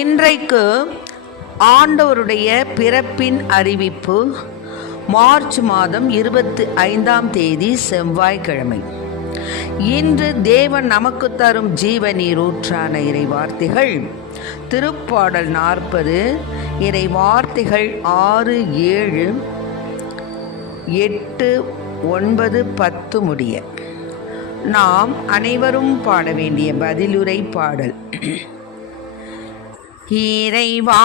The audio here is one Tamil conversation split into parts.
இன்றைக்கு ஆண்டவருடைய பிறப்பின் அறிவிப்பு மார்ச் மாதம் 25ஆம் தேதி செவ்வாய்க்கிழமை. இன்று தேவன் நமக்கு தரும் ஜீவநீரூற்றான இறை வார்த்தைகள் திருப்பாடல் 40, இறை வார்த்தைகள் 6, 7, 8, 9, 10 முடிய. நாம் அனைவரும் பாட வேண்டிய பதிலுரை பாடல். இறைவா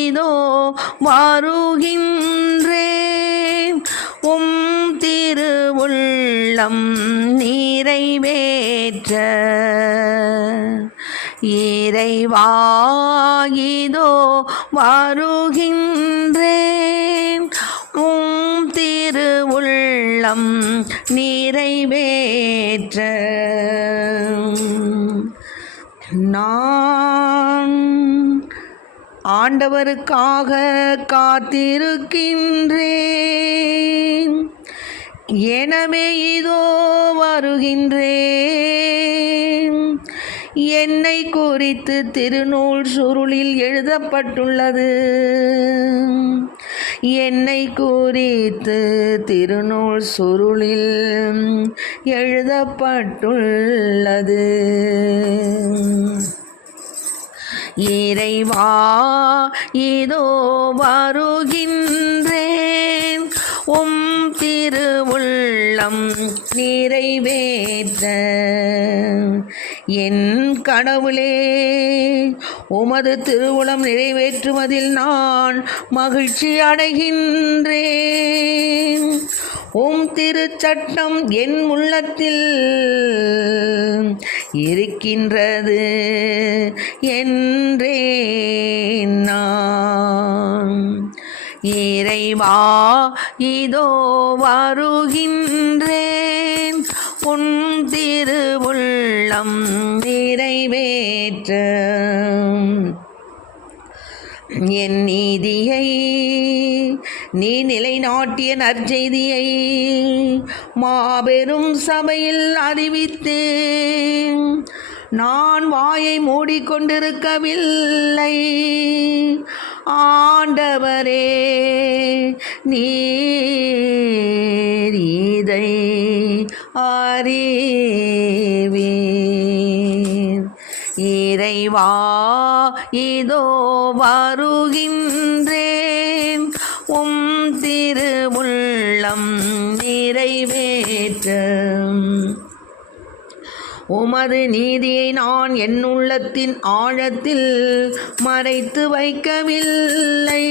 இதோ வருகின்றேன், உம் திருவுள்ளம் நிறைவேற்ற. இறைவா இதோ வருகின்றேன், உம் திருவுள்ளம் நிறைவேற்ற. நான் ஆண்டவருக்காக காத்திருக்கின்றேன், எனவே இதோ வருகின்றேன். என்னை குறித்து திருநூல் சுருளில் எழுதப்பட்டுள்ளது. என்னை குறித்து திருநூல் சுருளில் எழுதப்பட்டுள்ளது. இறைவா இதோ வருகின்றேன், உம் திருவுள்ளம் நிறைவேற்ற. என் கடவுளே, உமது திருவுளம் நிறைவேற்றுவதில் நான் மகிழ்ச்சி அடைகின்றேன். உம் திருச்சட்டம் என் உள்ளத்தில் இருக்கின்றது என்றே நான். இறைவா இதோ வருகின்றேன், உன் திருவுள்ளம் நிறைவேற்ற. என் நீதியை நீ நிலைநாட்டிய நற்செய்தியை மாபெரும் சபையில் அறிவித்தேன். நான் வாயை மூடிக்கொண்டிருக்கவில்லை. ஆண்டவரே, நீர் இதை அறிவீர். இறைவா இதோ வருகின்றேன், உம் திருவுள்ளம் நிறைவேற்ற. உமது நீதியை நான் என் உள்ளத்தின் ஆழத்தில் மறைத்து வைக்கவில்லை.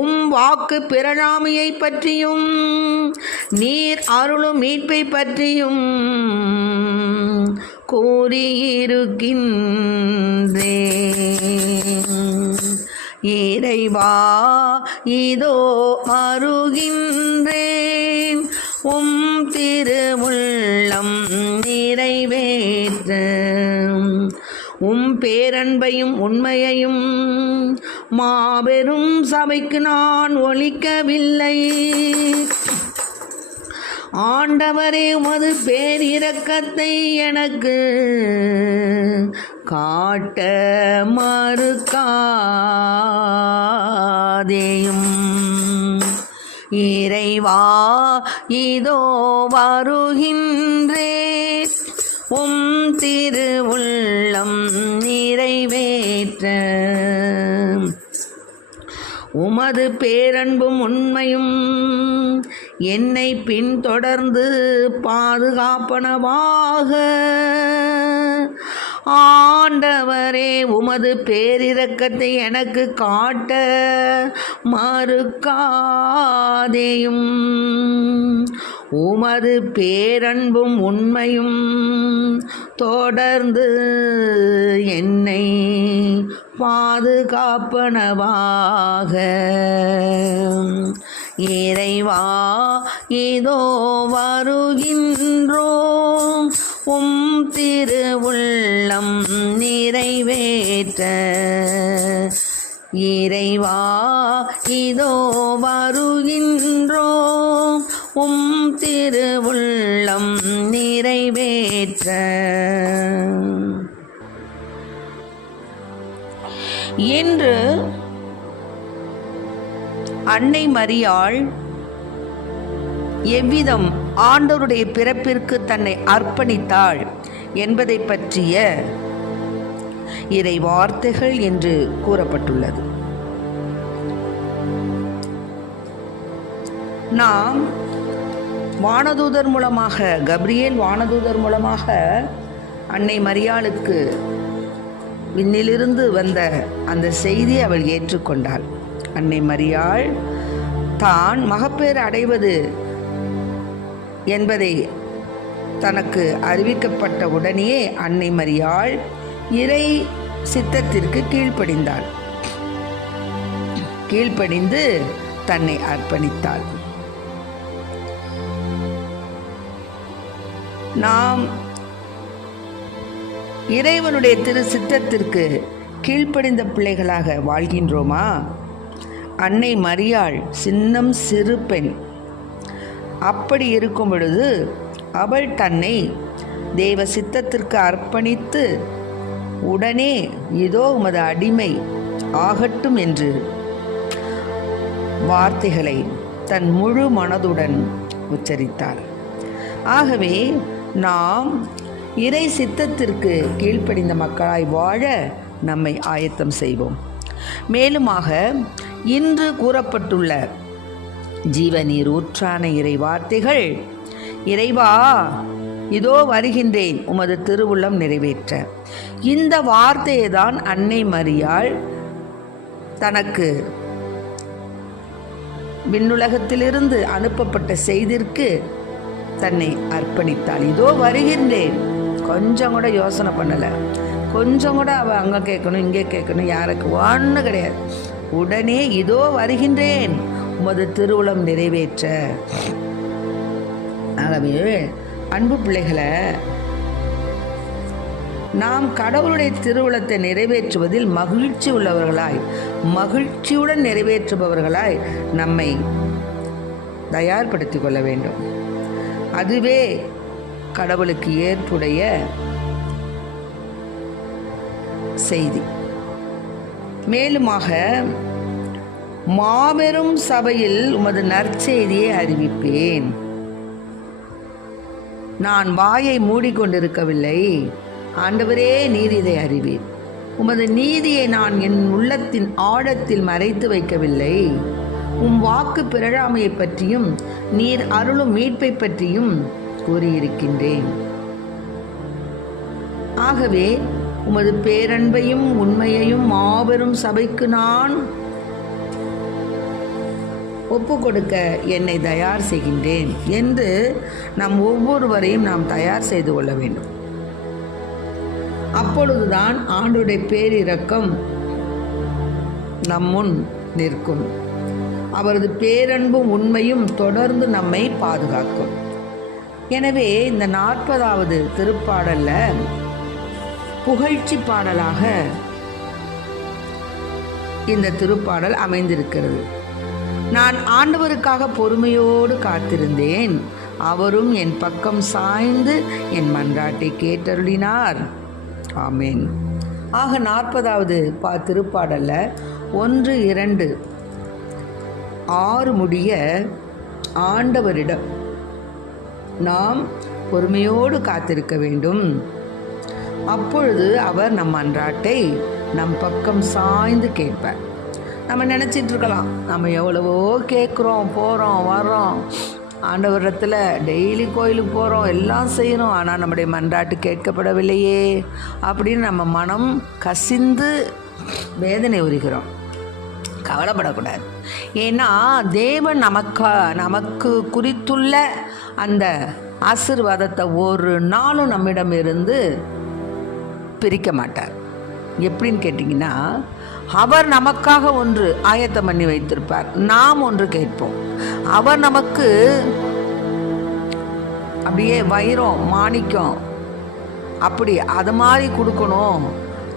உம் வாக்கு பிறழாமையை பற்றியும் நீர் அருளும் மீட்பை பற்றியும் கூறியிருக்கின்றேன். இறைவா இதோ வருகின்றேன், உம் திருவுள்ளம் நிறைவேற்ற. உம் பேரன்பையும் உண்மையையும் மாபெரும் சபைக்கு நான் ஒலிக்கவில்லை. ஆண்டவரே, உமது பேரிரக்கத்தை எனக்கு காட்ட மறுக்காதேயும். இறைவா இதோ வருகின்றேன், உம் திருவுள்ளம் நிறைவேற்ற. உமது பேரன்பும் உண்மையும் என்னை பின்தொடர்ந்து பாதுகாப்பனவாக. ஆண்டவரே, உமது பேரிரக்கத்தை எனக்கு காட்ட மறுக்காதேயும். உமது பேரன்பும் உண்மையும் தொடர்ந்து என்னை பாதுகாப்பனவாக. இறைவா இதோ வருகின்றோம், உம் திருவுள்ளம் நிறைவேற்ற. இறைவா இதோ வருகின்றோம், உம் திருவுள்ளம் நிறைவேற்ற. என்று அன்னை மரியாள் எவ்விதம் ஆண்டவருடைய பிறப்பிற்கு தன்னை அர்ப்பணித்தாள் என்பதை பற்றிய இறை வார்த்தைகள் என்று கூறப்பட்டுள்ளது. நாம் வானதூதர் மூலமாக, கப்ரியேல் வானதூதர் மூலமாக அன்னை மரியாளுக்கு விண்ணிலிருந்து வந்த அந்த செய்தியை அவள் ஏற்றுக்கொண்டாள். அன்னை மரியாள் தான் மகப்பேறு அடைவது என்பதை தனக்கு அறிவிக்கப்பட்ட உடனேயே அன்னை மரியாள் இறை சித்தத்திற்கு கீழ்ப்படிந்து தன்னை அர்ப்பணித்தாள். நாம் இறைவனுடைய திரு சித்தத்திற்கு கீழ்ப்படிந்த பிள்ளைகளாக வாழ்கின்றோமா? அன்னை மரியாள் சின்னம் சிறு பெண். அப்படி இருக்கும் பொழுது அவள் தன்னை தேவ சித்தத்திற்கு அர்ப்பணித்து உடனே இதோ உமது அடிமை ஆகட்டும் என்று வார்த்தைகளை தன் முழு மனதுடன் உச்சரித்தாள். ஆகவே நாம் இறை சித்தத்திற்கு கீழ்ப்படிந்த மக்களாய் வாழ நம்மை ஆயத்தம் செய்வோம். மேலுமாக இன்று கூறப்பட்டுள்ள ஜீவநீர் ஊற்றான இறை வார்த்தைகள், இறைவா இதோ வருகின்றேன் உமது திருவுள்ளம் நிறைவேற்ற. இந்த வார்த்தையை தான் அன்னை மரியாள் தனக்கு விண்ணுலகத்திலிருந்து அனுப்பப்பட்ட செய்திற்கு தன்னை அர்ப்பணித்தாள். இதோ வருகின்றேன். கொஞ்சம் கூட யோசனை பண்ணலை, கொஞ்சம் கூட அவள் அங்கே கேட்கணும் இங்கே கேட்கணும் யாருக்கு ஒன்று கிடையாது. உடனே இதோ வருகின்றேன் உமது திருவுளம் நிறைவேற்ற. ஆகவே அன்பு பிள்ளைகளை, நாம் கடவுளுடைய திருவுளத்தை நிறைவேற்றுவதில் மகிழ்ச்சி உள்ளவர்களாய், மகிழ்ச்சியுடன் நிறைவேற்றுபவர்களாய் நம்மை தயார்படுத்திக் கொள்ள வேண்டும். அதுவே கடவுளுக்கு ஏற்புடைய செய்தி. மேலுமாக மாபெரும் சபையில் உமது நற்செய்தியை அறிவிப்பேன். நான் வாயை மூடிக்கொண்டிருக்கவில்லை. ஆண்டவரே, நீர் இதை அறிவீர். உமது நீதியை நான் என் உள்ளத்தின் ஆழத்தில் மறைத்து வைக்கவில்லை. உம் வாக்கு பிறழாமையை பற்றியும் நீர் அருளும் மீட்பை பற்றியும் கூறியிருக்கின்றேன். ஆகவே உமது பேரன்பையும் உண்மையையும் மாபெரும் சபைக்கு நான் ஒப்பு கொடுக்க என்னை தயார் செய்கின்றேன் என்று நம் ஒவ்வொருவரையும் நாம் தயார் செய்து கொள்ள வேண்டும். அப்பொழுதுதான் ஆண்டவருடைய பேரிரக்கம் நம் முன் நிற்கும். அவரது பேரன்பும் உண்மையும் தொடர்ந்து நம்மை பாதுகாக்கும். எனவே இந்த 40வது திருப்பாடல்ல புகழ்ச்சி பாடலாக இந்த திருப்பாடல் அமைந்திருக்கிறது. நான் ஆண்டவருக்காக பொறுமையோடு காத்திருந்தேன். அவரும் என் பக்கம் சாய்ந்து என் மன்றாட்டை கேட்டருளினார். ஆமேன். ஆக 40வது திருப்பாடல்ல 1, 2, 6 முடிய ஆண்டவரிடம் நாம் பொறுமையோடு காத்திருக்க வேண்டும். அப்பொழுது அவர் நம் மன்றாட்டை நம் பக்கம் சாய்ந்து கேட்பார். நம்ம நினச்சிட்டு இருக்கலாம், நம்ம எவ்வளவோ கேட்குறோம், போகிறோம், வர்றோம், ஆண்டவரிடத்தில் டெய்லி கோயிலுக்கு போகிறோம், எல்லாம் செய்கிறோம், ஆனால் நம்முடைய மன்றாட்டு கேட்கப்படவில்லையே அப்படின்னு நம்ம மனம் கசிந்து வேதனை உறுகிறோம். கவலைப்படக்கூடாது. ஏன்னா தேவன் நமக்கு குறித்துள்ள அந்த ஆசீர்வாதத்தை ஒரு நாளும் நம்மிடமிருந்து பிரிக்க மாட்டார். எப்படின்னு கேட்டிங்கன்னா, அவர் நமக்காக ஒன்று ஆயத்தம் பண்ணி வைத்திருப்பார், நாம் ஒன்று கேட்போம். அவர் நமக்கு அப்படியே வைரம் மாணிக்கம் அப்படி அது மாதிரி கொடுக்கணும்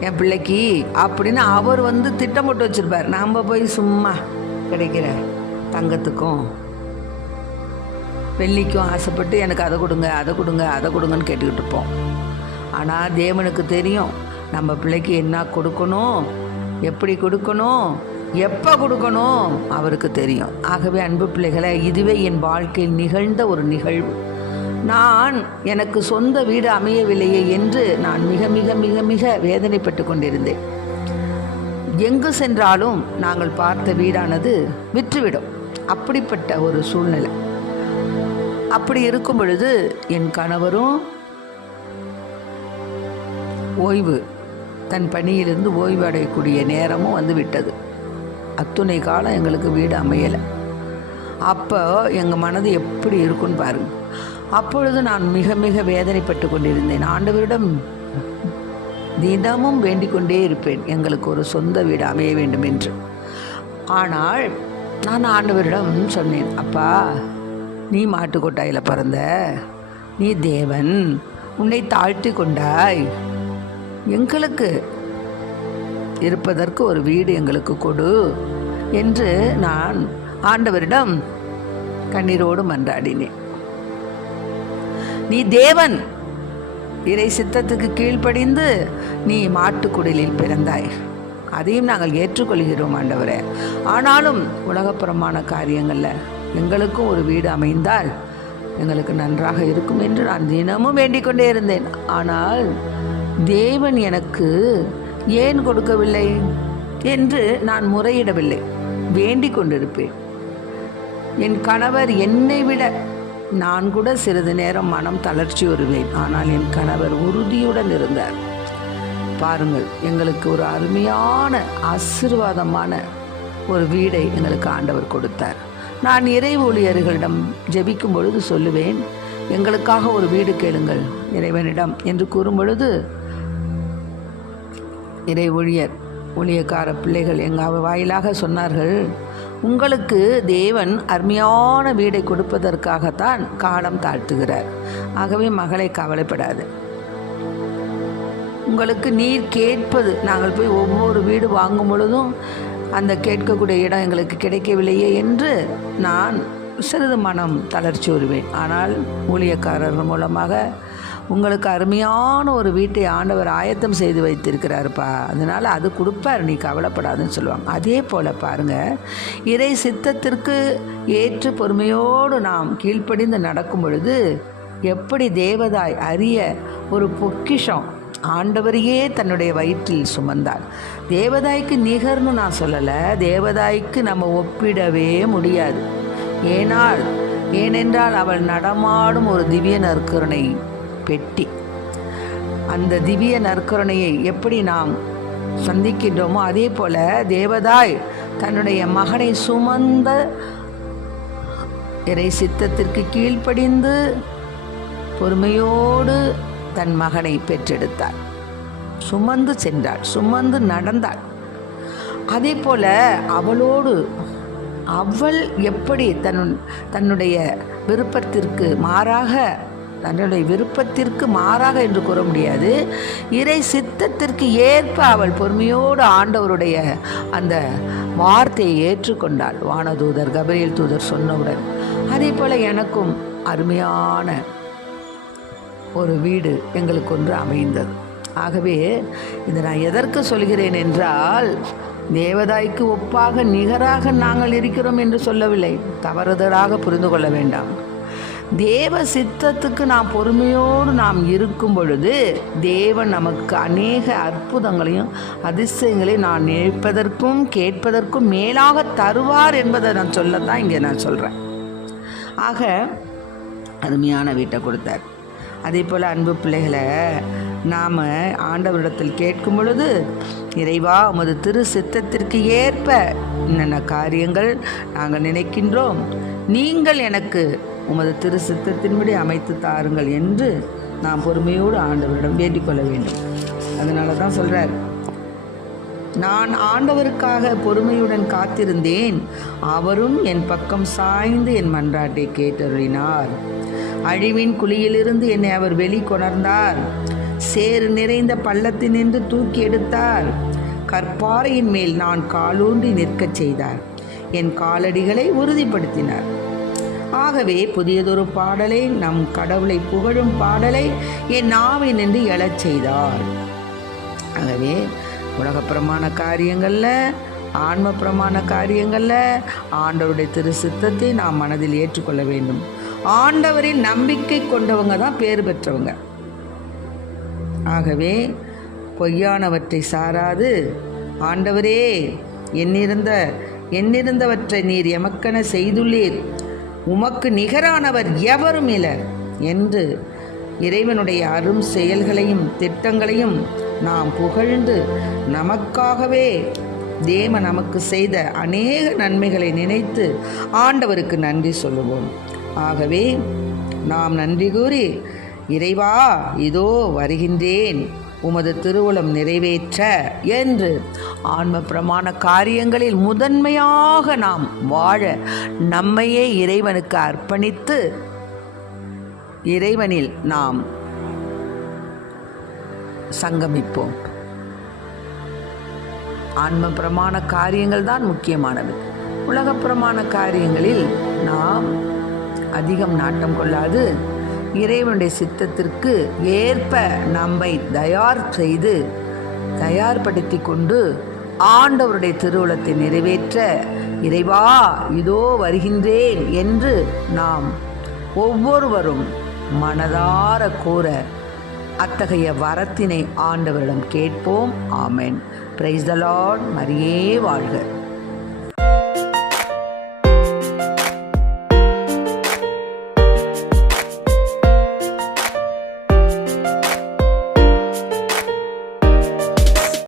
என் பிள்ளைக்கு அப்படின்னு அவர் திட்டமிட்டு வச்சுருப்பார். நாம் போய் சும்மா கிடைக்கிற தங்கத்துக்கும் வெள்ளிக்கும் ஆசைப்பட்டு எனக்கு அதை கொடுங்க அதை கொடுங்க அதை கொடுங்கன்னு கேட்டுக்கிட்டு இருப்போம். ஆனால் தேவனுக்கு தெரியும் நம்ம பிள்ளைக்கு என்ன கொடுக்கணும், எப்படி கொடுக்கணும், எப்போ கொடுக்கணும் அவருக்கு தெரியும். ஆகவே அன்பு பிள்ளைகளை, இதுவே என் வாழ்க்கையில் நிகழ்ந்த ஒரு நிகழ்வு. நான் எனக்கு சொந்த வீடு அமையவில்லையே என்று நான் மிக மிக மிக மிக வேதனைப்பட்டு கொண்டிருந்தேன். எங்கு சென்றாலும் நாங்கள் பார்த்த வீடானது விற்றுவிடும், அப்படிப்பட்ட ஒரு சூழ்நிலை. அப்படி இருக்கும் பொழுது என் கணவரும் ஓய்வு, தன் பணியிலிருந்து ஓய்வு அடையக்கூடிய நேரமும் வந்து விட்டது. அத்துணை காலம் எங்களுக்கு வீடு அமையலை. அப்போ எங்கள் மனது எப்படி இருக்குன்னு பாருங்கள். அப்பொழுது நான் மிக மிக வேதனைப்பட்டு கொண்டிருந்தேன். ஆண்டவரிடம் தினமும் வேண்டிக் கொண்டே இருப்பேன், எங்களுக்கு ஒரு சொந்த வீடு அமைய வேண்டும் என்று. ஆனால் நான் ஆண்டவரிடம் சொன்னேன், அப்பா, நீ மாட்டுக்கொட்டாயில் பிறந்த, நீ தேவன், உன்னை தாழ்த்தி கொண்டாய், எங்களுக்கு இருப்பதற்கு ஒரு வீடு எங்களுக்கு கொடு என்று நான் ஆண்டவரிடம் கண்ணீரோடு மன்றாடினேன். நீ தேவன், இறை சித்தத்துக்கு கீழ்ப்படிந்து நீ மாட்டுக்குடிலில் பிறந்தாய், அதையும் நாங்கள் ஏற்றுக்கொள்கிறோம் ஆண்டவரே. ஆனாலும் உலகப்புறமான காரியங்களில் எங்களுக்கும் ஒரு வீடு அமைந்தால் எங்களுக்கு நன்றாக இருக்கும் என்று நான் தினமும் வேண்டிக் கொண்டே இருந்தேன். ஆனால் தேவன் எனக்கு ஏன் கொடுக்கவில்லை என்று நான் முறையிடவில்லை, வேண்டிக் கொண்டிருப்பேன். என் கணவர் என்னை விட, நான் கூட சிறிது நேரம் மனம் தளர்ச்சி வருவேன், ஆனால் என் கணவர் உறுதியுடன் இருந்தார். பாருங்கள், எங்களுக்கு ஒரு அருமையான ஆசீர்வாதமான ஒரு வீடை எங்களுக்கு ஆண்டவர் கொடுத்தார். நான் இறை ஊழியர்களிடம் ஜெபிக்கும் பொழுது சொல்லுவேன், எங்களுக்காக ஒரு வீடு கேளுங்கள் இறைவனிடம் என்று கூறும் பொழுது இறை ஊழியக்கார பிள்ளைகள் எங்கள் வாயிலாக சொன்னார்கள், உங்களுக்கு தேவன் அருமையான வீடை கொடுப்பதற்காகத்தான் காலம் தாழ்த்துகிறார். ஆகவே மகளை கவலைப்படாது, உங்களுக்கு நீர் கேட்பது, நாங்கள் போய் ஒவ்வொரு வீடு வாங்கும் பொழுதும் அந்த கேட்கக்கூடிய இடம் எங்களுக்கு கிடைக்கவில்லையே என்று நான் சிறிது மனம் தளர்ச்சி வருவேன். ஆனால் ஊழியக்காரர்கள் மூலமாக உங்களுக்கு அருமையான ஒரு வீட்டை ஆண்டவர் ஆயத்தம் செய்து வைத்திருக்கிறாருப்பா, அதனால் அது கொடுப்பார், நீ கவலைப்படாதுன்னு சொல்லுவாங்க. அதே போல் பாருங்கள், இறை சித்தத்திற்கு ஏற்று பொறுமையோடு நாம் கீழ்ப்படிந்து நடக்கும் பொழுது எப்படி தேவதாய் அரிய ஒரு பொக்கிஷம் ஆண்டவரையே தன்னுடைய வயிற்றில் சுமந்தாள். தேவதாய்க்கு நிகர்னு நான் சொல்லலை, தேவதாய்க்கு நம்ம ஒப்பிடவே முடியாது. ஏனென்றால் அவள் நடமாடும் ஒரு திவ்ய நற்கருணை பெட்டி. அந்த திவ்ய நற்கருணையை எப்படி நாம் சந்திக்கின்றோமோ அதே போல தேவதாய் தன்னுடைய மகனை சுமந்த இறை சித்தத்திற்கு கீழ்ப்படிந்து பொறுமையோடு தன் மகனை பெற்றெடுத்தாள், சுமந்து சென்றாள், சுமந்து நடந்தாள். அதே போல அவள் எப்படி தன்னுடைய விருப்பத்திற்கு மாறாக என்று கூற முடியாது, இறை சித்தத்திற்கு ஏற்ப அவள் பொறுமையோடு ஆண்டவருடைய அந்த வார்த்தையை ஏற்றுக்கொண்டாள். வானதூதர் கபிரியேல் தூதர் சொன்னவுடன் அதே போல் எனக்கும் அருமையான ஒரு வீடு எங்களுக்கு ஒன்று அமைந்தது. ஆகவே இதை நான் எதற்கு சொல்கிறேன் என்றால், தேவதாய்க்கு ஒப்பாக நிகராக நாங்கள் இருக்கிறோம் என்று சொல்லவில்லை, தவறுதலாக புரிந்து கொள்ள வேண்டாம். தேவ சித்தத்துக்கு நாம் பொறுமையோடு நாம் இருக்கும் பொழுது தேவன் நமக்கு அநேக அற்புதங்களையும் அதிசயங்களையும் நான் நினைப்பதற்கும் கேட்பதற்கும் மேலாக தருவார் என்பதை நான் சொல்லத்தான் இங்கே நான் சொல்கிறேன். ஆக அருமையான வீட்டை கொடுத்தார். அதே போல் அன்பு பிள்ளைகளை, நாம் ஆண்டவரிடத்தில் கேட்கும் பொழுது, இறைவா, உமது திரு சித்தத்திற்கு ஏற்ப என்னென்ன காரியங்கள் நாங்கள் நினைக்கின்றோம், நீங்கள் எனக்கு உமது திரு சித்தத்தின்படி அமைத்து தாருங்கள் என்று நாம் பொறுமையோடு ஆண்டவரிடம் வேண்டிக் கொள்ள வேண்டும். அதனால தான் சொல்கிறார், நான் ஆண்டவருக்காக பொறுமையுடன் காத்திருந்தேன், அவரும் என் பக்கம் சாய்ந்து என் மன்றாட்டை கேட்டருளினார். அழிவின் குழியிலிருந்து என்னை அவர் வெளிக்கொணர்ந்தார், சேறு நிறைந்த பள்ளத்தினின்று தூக்கி எடுத்தார், கற்பாறையின் மேல் நான் காலூன்றி நிற்கச் செய்தார், என் காலடிகளை உறுதிப்படுத்தினார். ஆகவே புதியதொரு பாடலை, நம் கடவுளை புகழும் பாடலை என் நாவினின்று எழச் செய்தார். ஆகவே உலகப்பிரமாண காரியங்களில், ஆன்ம பிரமாண காரியங்களில் ஆண்டவருடைய திரு சித்தத்தை நாம் மனதில் ஏற்றுக்கொள்ள வேண்டும். ஆண்டவரில் நம்பிக்கை கொண்டவங்க தான் பேறு பெற்றவங்க. ஆகவே பொய்யானவற்றை சாராது, ஆண்டவரே எண்ணிருந்தவற்றை நீர் எமக்கென செய்துள்ளீர், உமக்கு நிகரானவர் எவரும் இலர் என்று இறைவனுடைய அரும் செயல்களையும் திட்டங்களையும் நாம் புகழ்ந்து, நமக்காகவே தேவன் நமக்கு செய்த அநேக நன்மைகளை நினைத்து ஆண்டவருக்கு நன்றி சொல்லுவோம். ஆகவே நாம் நன்றி கூறி, இறைவா இதோ வருகின்றேன், உமது திருவுளம் நிறைவேற்ற என்று ஆன்ம பிரமாண காரியங்களில் முதன்மையாக நாம் வாழ நம்மையே இறைவனுக்கு அர்ப்பணித்து இறைவனில் நாம் சங்கமிப்போம். ஆன்ம பிரமாண காரியங்கள் தான் முக்கியமானது. உலக பிரமாண காரியங்களில் நாம் அதிகம் நாட்டம் கொள்ளாது, இறைவனுடைய சித்தத்திற்கு ஏற்ப நம்மை தயார்படுத்தி கொண்டு ஆண்டவருடைய திருவுளத்தை நிறைவேற்ற, இறைவா இதோ வருகின்றேன் என்று நாம் ஒவ்வொருவரும் மனதார கூற அத்தகைய வரத்தினை ஆண்டவரிடம் கேட்போம். ஆமென். Praise the lord. மரியே வாழ்க.